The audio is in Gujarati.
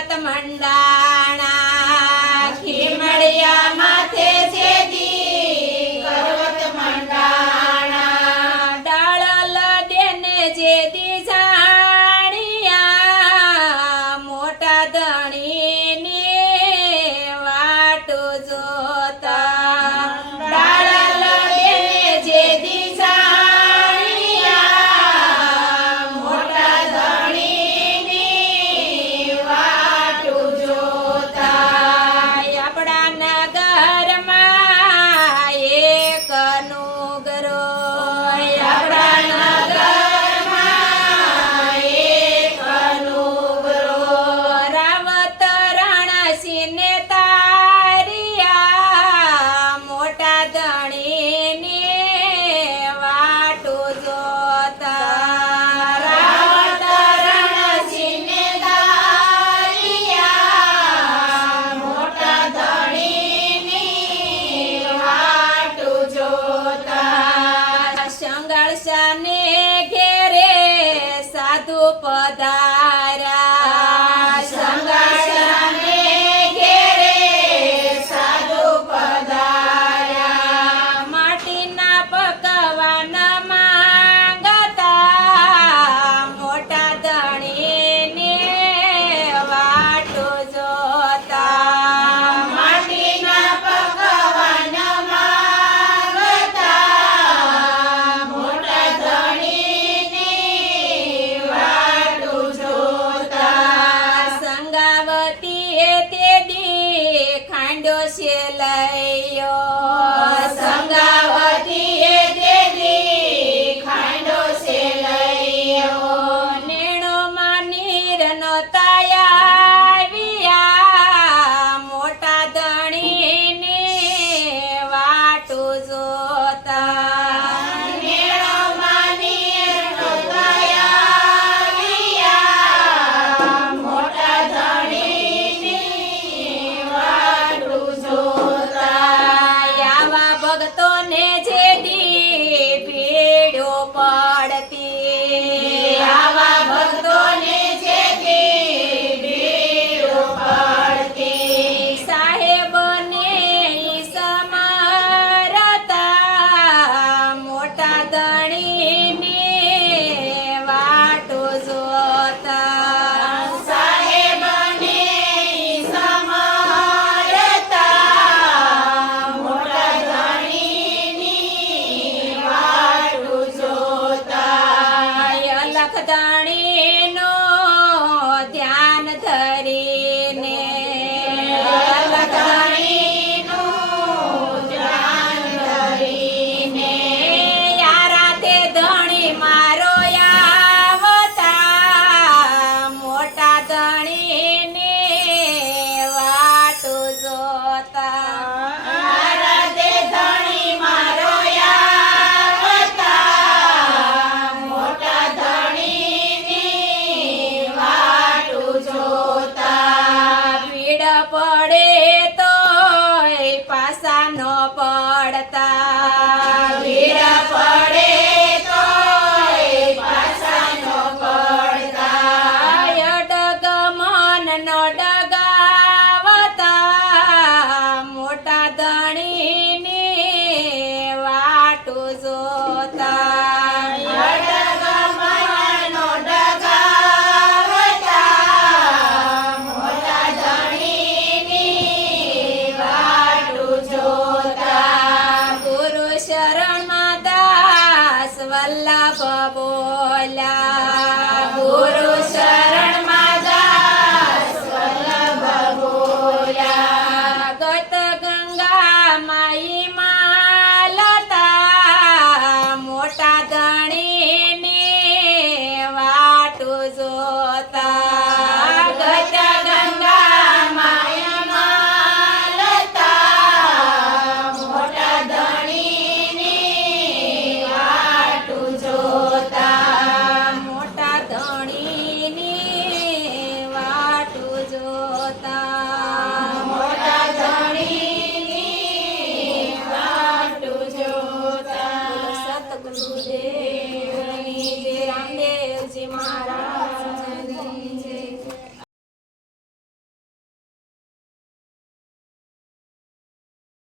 પર્વત મંડાણા ખીમડિયા માથે જેદી પર્વત મંડાણા ડાળ લદેને જેદી જાણિયા મોટા ધણીની વાટો જોતા ડાળ લદેને જેદી જાણિયા મોટા ધણીની વાટો જોતા આપણા નગરમાં એક નુગરો આપણા નગરમાં એક નુગરો રાવત રણસિંહને તારિયા મોટા ધણીની વાટો જોતા રાવત રણસિંહને તારિયા મોટા ધણીની વાટો જોતા સંઘર્ષને ઘેરે સાધુ પધાર્યા સંઘર્ષને ઘેરે સાધુ પધાર્યા માટીના પકવાન માંગતા મોટા ધણીને વાટો જોતા માટીના પકવાન માંગતા મોટા ધણીની વાટો જોતા સંગાવતીએ તે દી ખાંડો છે લઈયો સંગાવતીએ તે દી ખાંડો છે લઈયો નેણોમાં નીર નહોતા આવ્યા મોટા ધણીની વાટો જોતા નેણોમાં નીર નહોતા આવ્યા મોટા ધણીની વાટો જોતા આવા ભક્તોને જેદી ભીડો પડતી આવા ભક્તોને જેદી ભીડો પડતી સાહેબને સમરતા મોટા ધણીની વાટો જોતા સાહેબને સમરતા મોટા ધણીની વાટો જોતા અલખ ધણીનો ધ્યાન ધરીને અલખ ધણીનું ધ્યાન ધરીને યારા તે ધણી મારો આવતા મોટા ધણીની વાટો જોતા યારા તે ધણી મારો આવતા મોટા ધણીની વાટો જોતા ભીડ પડે તોય પાસા ન પડતા ભીડ પડે તોય પાસા ન પડતા ડગમન નો ડગાવતા મોટા ધણીની વાટો જોતા ડગમન નો ડગાવતા મોટા ધણીની વાટો જોતા ગુરુ શરણમાં દાસ વલ્લભ બોલ્યા